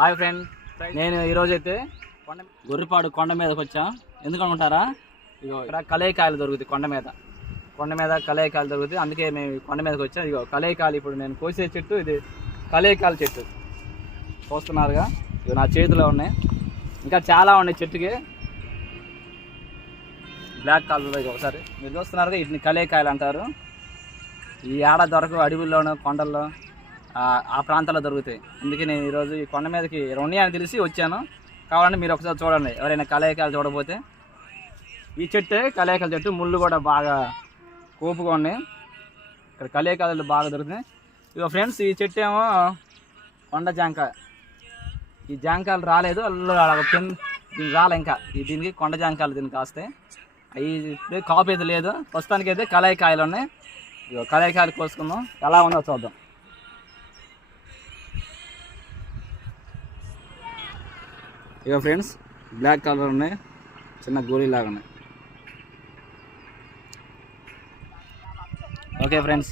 Hi friend. నేను ఈరోజు అయితే కొండ గొర్రెపాడు కొండ మీదకి వచ్చా. ఎందుకు అనుకుంటారా ఇగో ఇక్కడ కలేకాయలు దొరుకుతాయి కొండ మీద. కొండ మీద కలేకాయలు దొరుకుతాయి. అందుకే మేము కొండ మీదకి వచ్చాం. ఇగో కలేకాయలు ఇప్పుడు నేను కోసే చెట్టు ఇది కలేకాయల చెట్టు. చూస్తున్నారుగా ఇవి నా చేతిలో ఉన్నాయి. ఇంకా చాలా ఉన్నాయి చెట్టుకి. బ్లాక్ కలర్ ఇది ఒకసారి. మీరు చూస్తున్నారుగా వీటిని కలేకాయలు అంటారు. ఈ ఏడ దొరకవు అడవుల్లోనూ కొండల్లో. ఆ- ప్రాంతాల్లో దొరుకుతాయి. అందుకే నేను ఈరోజు ఈ కొండ మీదకి ఉన్నాయని తెలిసి వచ్చాను. కావాలంటే మీరు ఒకసారి చూడండి. ఎవరైనా కలయికాయలు చూడబోతే. ఈ చెట్టే కలేకాయల చెట్టు. ముళ్ళు కూడా బాగా కోపుగా ఉన్నాయి. ఇక్కడ కలేకాయలు బాగా దొరుకుతాయి ఇక ఫ్రెండ్స్ ఈ చెట్టు ఏమో కొండ జాంకాయ ఈ జాంకాయలు రాలేదు. అల్లు దీనికి రాలే ఇంకా. ఈ దీనికి కొండ జాంకాయలు దీనికి కాస్తాయి. అవి ఇప్పుడే కాపు అయితే లేదు. ప్రస్తుతానికి అయితే కళాయికాయలు ఉన్నాయి. ఇగో కళాయికాయలు కోసుకుందాం. ఎలా ఉందో చూద్దాం. ఇక ఫ్రెండ్స్ బ్లాక్ కలర్ ఉన్నాయి చిన్న గోళీ లాగా ఉన్నాయి. Okay friends.